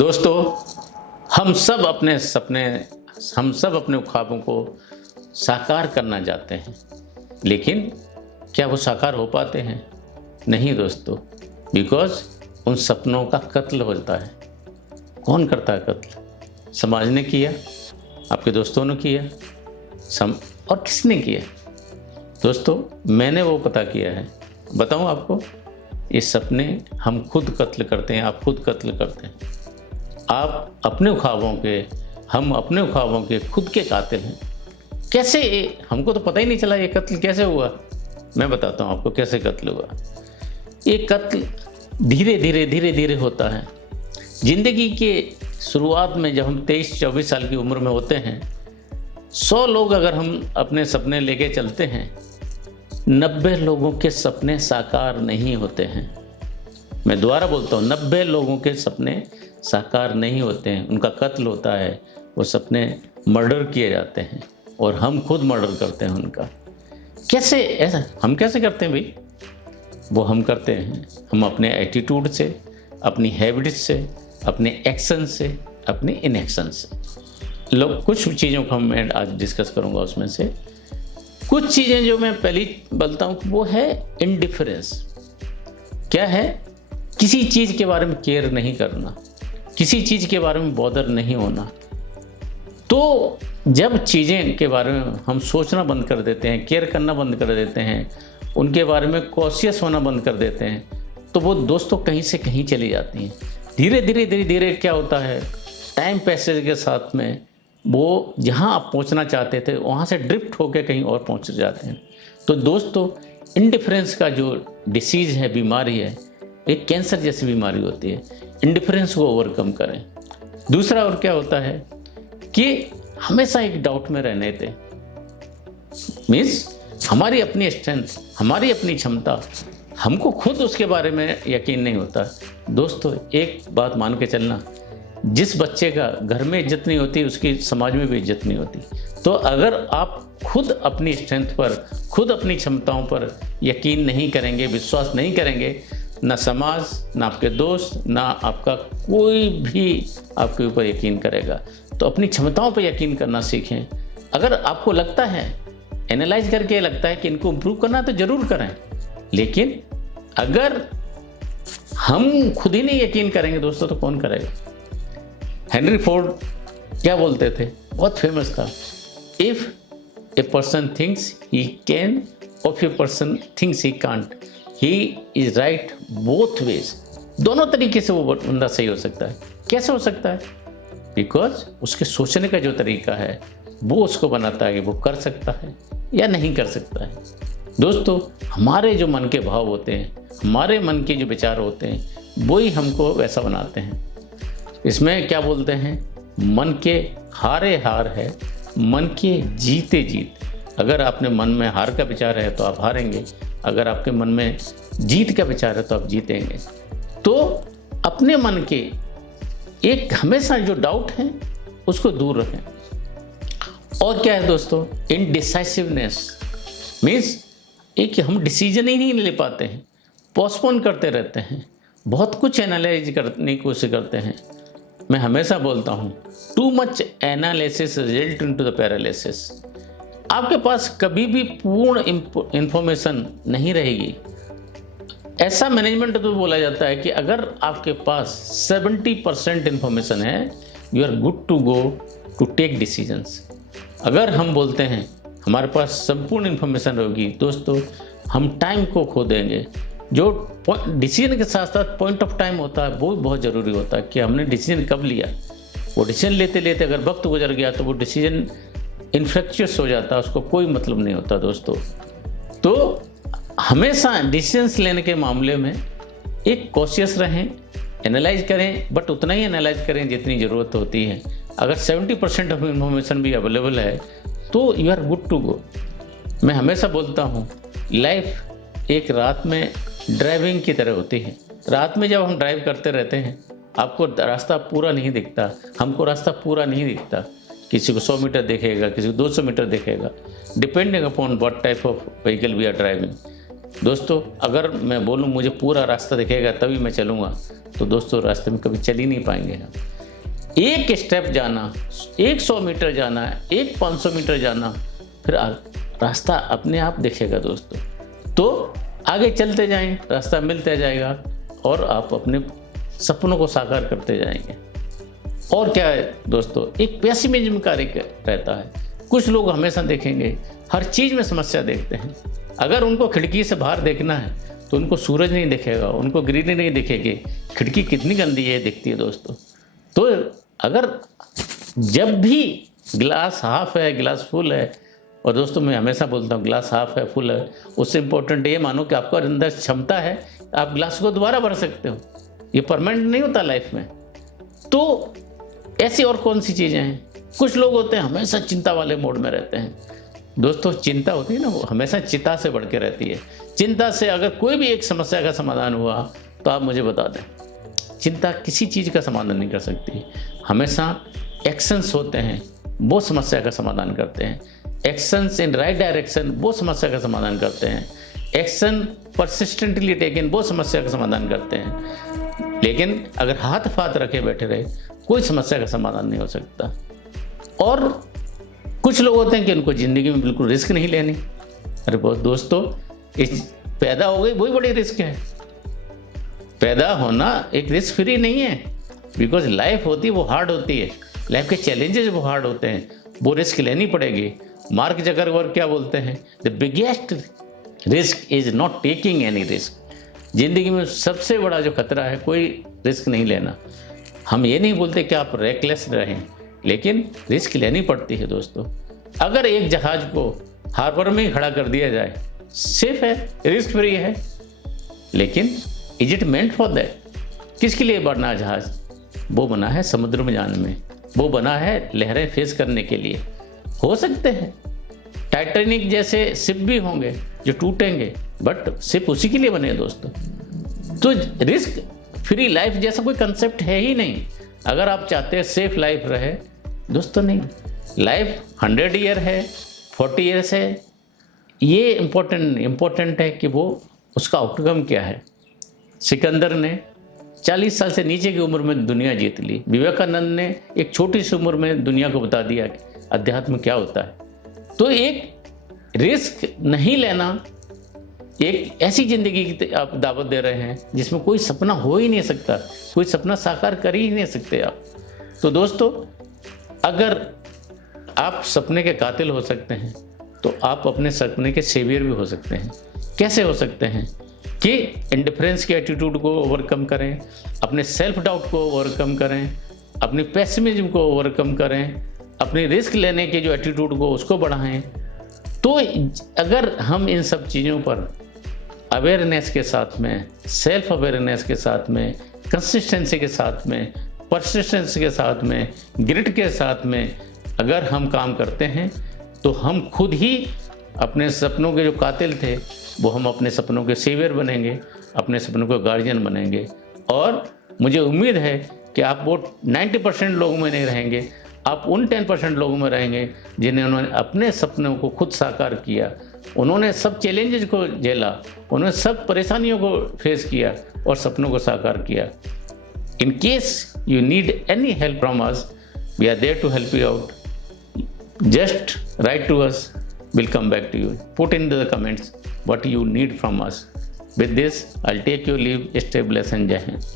दोस्तों, हम सब अपने सपने, हम सब अपने ख्वाबों को साकार करना चाहते हैं, लेकिन क्या वो साकार हो पाते हैं? नहीं दोस्तों, बिकॉज उन सपनों का कत्ल होता है। कौन करता है कत्ल? समाज ने किया, आपके दोस्तों ने किया, और किसने किया? दोस्तों, मैंने वो पता किया है। बताऊं आपको, ये सपने हम खुद कत्ल करते हैं, आप खुद कत्ल करते हैं। आप अपने ख्वाबों के, हम अपने ख्वाबों के खुद के कातिल हैं। कैसे? हमको तो पता ही नहीं चला ये कत्ल कैसे हुआ। मैं बताता हूँ आपको कैसे कत्ल हुआ। ये कत्ल धीरे धीरे होता है। ज़िंदगी के शुरुआत में जब हम 23-24 साल की उम्र में होते हैं, 100 लोग अगर हम अपने सपने लेके चलते हैं, 90 लोगों के सपने साकार नहीं होते हैं। मैं दोबारा बोलता हूँ, 90 लोगों के सपने साकार नहीं होते हैं, उनका कत्ल होता है। वो सपने मर्डर किए जाते हैं और हम खुद मर्डर करते हैं उनका। कैसे? ऐसा हम कैसे करते हैं भाई? वो हम करते हैं, हम अपने एटीट्यूड से, अपनी हैबिट्स से, अपने एक्शन से, अपने इनएक्शन से। लोग कुछ चीज़ों को मैं आज डिस्कस करूँगा। उसमें से कुछ चीज़ें जो मैं पहली बोलता हूँ वो है इनडिफरेंस। क्या है? किसी चीज़ के बारे में केयर नहीं करना, किसी चीज़ के बारे में बॉदर नहीं होना। तो जब चीज़ें के बारे में हम सोचना बंद कर देते हैं, केयर करना बंद कर देते हैं, उनके बारे में कॉशियस होना बंद कर देते हैं, तो वो दोस्तों कहीं से कहीं चली जाती हैं। धीरे धीरे क्या होता है, टाइम पैसेज के साथ में वो जहाँ आप पहुँचना चाहते थे वहाँ से ड्रिफ्ट होकर कहीं और पहुँच जाते हैं। तो दोस्तों, इनडिफरेंस का जो डिसीज़ है, बीमारी है, एक कैंसर जैसी बीमारी होती है। इंडिफरेंस को ओवरकम करें। दूसरा और क्या होता है कि हमेशा एक डाउट में रहने थे। मीन्स हमारी अपनी स्ट्रेंथ, हमारी अपनी क्षमता, हमको खुद उसके बारे में यकीन नहीं होता। दोस्तों, एक बात मान के चलना, जिस बच्चे का घर में इज्जत नहीं होती, उसकी समाज में भी इज्जत नहीं होती। तो अगर आप खुद अपनी स्ट्रेंथ पर, खुद अपनी क्षमताओं पर यकीन नहीं करेंगे, विश्वास नहीं करेंगे, ना समाज, ना आपके दोस्त, ना आपका कोई भी आपके ऊपर यकीन करेगा। तो अपनी क्षमताओं पर यकीन करना सीखें। अगर आपको लगता है, एनालाइज करके लगता है कि इनको इम्प्रूव करना, तो ज़रूर करें। लेकिन अगर हम खुद ही नहीं यकीन करेंगे दोस्तों, तो कौन करेगा? हेनरी फोर्ड क्या बोलते थे, बहुत फेमस था, if a person thinks he can, or a person thinks he can't, he is right both ways. दोनों तरीके से वो बंदा सही हो सकता है। कैसे हो सकता है? बिकॉज उसके सोचने का जो तरीका है वो उसको बनाता है कि वो कर सकता है या नहीं कर सकता है। दोस्तों, हमारे जो मन के भाव होते हैं, हमारे मन के जो विचार होते हैं, वही हमको वैसा बनाते हैं। इसमें क्या बोलते हैं, मन के हारे हार है, मन के जीते जीत। अगर आपने मन में हार का विचार है तो आप हारेंगे, अगर आपके मन में जीत का विचार है तो आप जीतेंगे। तो अपने मन के एक हमेशा जो डाउट है उसको दूर रखें। और क्या है दोस्तों, इनडिसाइसिवनेस मीन्स एक हम डिसीजन ही नहीं ले पाते हैं, पोस्टपोन करते रहते हैं, बहुत कुछ एनालाइज करने की कोशिश करते हैं। मैं हमेशा बोलता हूँ, too much analysis result into the paralysis. आपके पास कभी भी पूर्ण इंफॉर्मेशन नहीं रहेगी। ऐसा मैनेजमेंट तो बोला जाता है कि अगर आपके पास 70% इंफॉर्मेशन है, you are good to go to take decisions. अगर हम बोलते हैं हमारे पास संपूर्ण इंफॉर्मेशन होगी, दोस्तों हम टाइम को खो देंगे। जो डिसीजन के साथ साथ पॉइंट ऑफ टाइम होता है वो बहुत ज़रूरी होता है कि हमने डिसीजन कब लिया। वो डिसीजन लेते लेते अगर वक्त गुजर गया तो वो डिसीजन इन्फेक्शियस हो जाता है, उसको कोई मतलब नहीं होता दोस्तों। तो हमेशा डिसीजंस लेने के मामले में एक कॉशियस रहें, एनालाइज करें, बट उतना ही एनालाइज करें जितनी ज़रूरत होती है। अगर 70% ऑफ इंफॉर्मेशन भी अवेलेबल है तो you are good to go. मैं हमेशा बोलता हूँ, लाइफ एक रात में ड्राइविंग की तरह होती है। रात में जब हम ड्राइव करते रहते हैं, आपको रास्ता पूरा नहीं दिखता, हमको रास्ता पूरा नहीं दिखता। किसी को 100 मीटर दिखेगा, किसी को 200 मीटर दिखेगा, depending upon what type of vehicle we are driving. दोस्तों, अगर मैं बोलूँ मुझे पूरा रास्ता दिखेगा तभी मैं चलूँगा, तो दोस्तों रास्ते में कभी चल ही नहीं पाएंगे हम। एक स्टेप जाना, एक 100 मीटर जाना, एक 500 मीटर जाना, फिर रास्ता अपने आप दिखेगा दोस्तों। तो आगे चलते जाएं, रास्ता मिलता जाएगा और आप अपने सपनों को साकार करते जाएंगे। और क्या है दोस्तों, एक पेसिमिज्म कार्य रहता है। कुछ लोग हमेशा देखेंगे, हर चीज़ में समस्या देखते हैं। अगर उनको खिड़की से बाहर देखना है तो उनको सूरज नहीं दिखेगा, उनको ग्रीनरी नहीं दिखेगी, खिड़की कितनी गंदी है दिखती है दोस्तों। तो अगर जब भी ग्लास हाफ है, ग्लास फुल है, और दोस्तों मैं हमेशा बोलता हूँ ग्लास हाफ है फुल है, उससे इम्पोर्टेंट ये मानो कि आपको अंदर क्षमता है, आप ग्लास को दोबारा भर सकते हो। ये परमानेंट नहीं होता लाइफ में। तो ऐसी और कौन सी चीज़ें हैं। कुछ लोग होते हैं हमेशा चिंता वाले मोड में रहते हैं। दोस्तों चिंता होती है ना, वो हमेशा चिता से बढ़ के रहती है। चिंता से अगर कोई भी एक समस्या का समाधान हुआ तो आप मुझे बता दें, चिंता किसी चीज़ का समाधान नहीं कर सकती। हमेशा एक्शंस होते हैं वो समस्या का समाधान करते हैं। एक्शंस इन राइट डायरेक्शन वो समस्या का समाधान करते हैं। एक्शन परसिस्टेंटली टेकन वो समस्या का समाधान करते हैं। लेकिन अगर हाथ फाथ रखे बैठे रहे कोई समस्या का समाधान नहीं हो सकता। और कुछ लोग होते हैं कि उनको ज़िंदगी में बिल्कुल रिस्क नहीं लेनी। अरे बहुत दोस्तों, इस पैदा हो गई वही बड़ी रिस्क है। पैदा होना एक रिस्क फ्री नहीं है, बिकॉज लाइफ होती है वो हार्ड होती है। लाइफ के चैलेंजेस वो हार्ड होते हैं, वो रिस्क लेनी पड़ेगी। मार्क जकरबर्ग क्या बोलते हैं, the biggest risk is not taking any risk. जिंदगी में सबसे बड़ा जो खतरा है कोई रिस्क नहीं लेना। हम ये नहीं बोलते कि आप रेकलेस रहें, लेकिन रिस्क लेनी पड़ती है दोस्तों। अगर एक जहाज को हार्बर में ही खड़ा कर दिया जाए, सेफ है, रिस्क फ्री है, लेकिन is it meant for that? किसके लिए बना है जहाज? वो बना है समुद्र में जाने में, वो बना है लहरें फेस करने के लिए। हो सकते हैं टाइटैनिक जैसे शिप भी होंगे जो टूटेंगे, बट शिप उसी के लिए बने हैं दोस्तों। तो रिस्क फ्री लाइफ जैसा कोई कंसेप्ट है ही नहीं। अगर आप चाहते हैं सेफ लाइफ रहे दोस्तों, नहीं, लाइफ 100 ईयर है, 40 ईयर्स है, ये इम्पोर्टेंट है कि वो उसका आउटकम क्या है। सिकंदर ने 40 साल से नीचे की उम्र में दुनिया जीत ली। विवेकानंद ने एक छोटी सी उम्र में दुनिया को बता दिया कि अध्यात्म क्या होता है। तो एक रिस्क नहीं लेना, एक ऐसी ज़िंदगी की आप दावत दे रहे हैं जिसमें कोई सपना हो ही नहीं सकता, कोई सपना साकार कर ही नहीं सकते आप। तो दोस्तों अगर आप सपने के कातिल हो सकते हैं तो आप अपने सपने के सेवियर भी हो सकते हैं। कैसे हो सकते हैं कि इंडिफरेंस के एटीट्यूड को ओवरकम करें, अपने सेल्फ डाउट को ओवरकम करें, अपनी पेसिमिज्म को ओवरकम करें, अपनी रिस्क लेने के जो एटीट्यूड को उसको बढ़ाएं। तो अगर हम इन सब चीज़ों पर अवेयरनेस के साथ में, सेल्फ अवेयरनेस के साथ में, कंसिस्टेंसी के साथ में, परसिस्टेंस के साथ में, ग्रिट के साथ में अगर हम काम करते हैं तो हम खुद ही अपने सपनों के जो कातिल थे वो हम अपने सपनों के सेवियर बनेंगे, अपने सपनों के गार्जियन बनेंगे। और मुझे उम्मीद है कि आप वो 90% लोगों में नहीं रहेंगे, आप उन 10% लोगों में रहेंगे जिन्होंने अपने सपनों को खुद साकार किया। उन्होंने सब चैलेंजेस को झेला, उन्होंने सब परेशानियों को फेस किया और सपनों को साकार किया। In case you need any help from us, we are there to help you out. Just write to us, we'll come back to you. Put in the comments what you need from us. With this, I'll take your leave. Stay blessed and Jai Hind.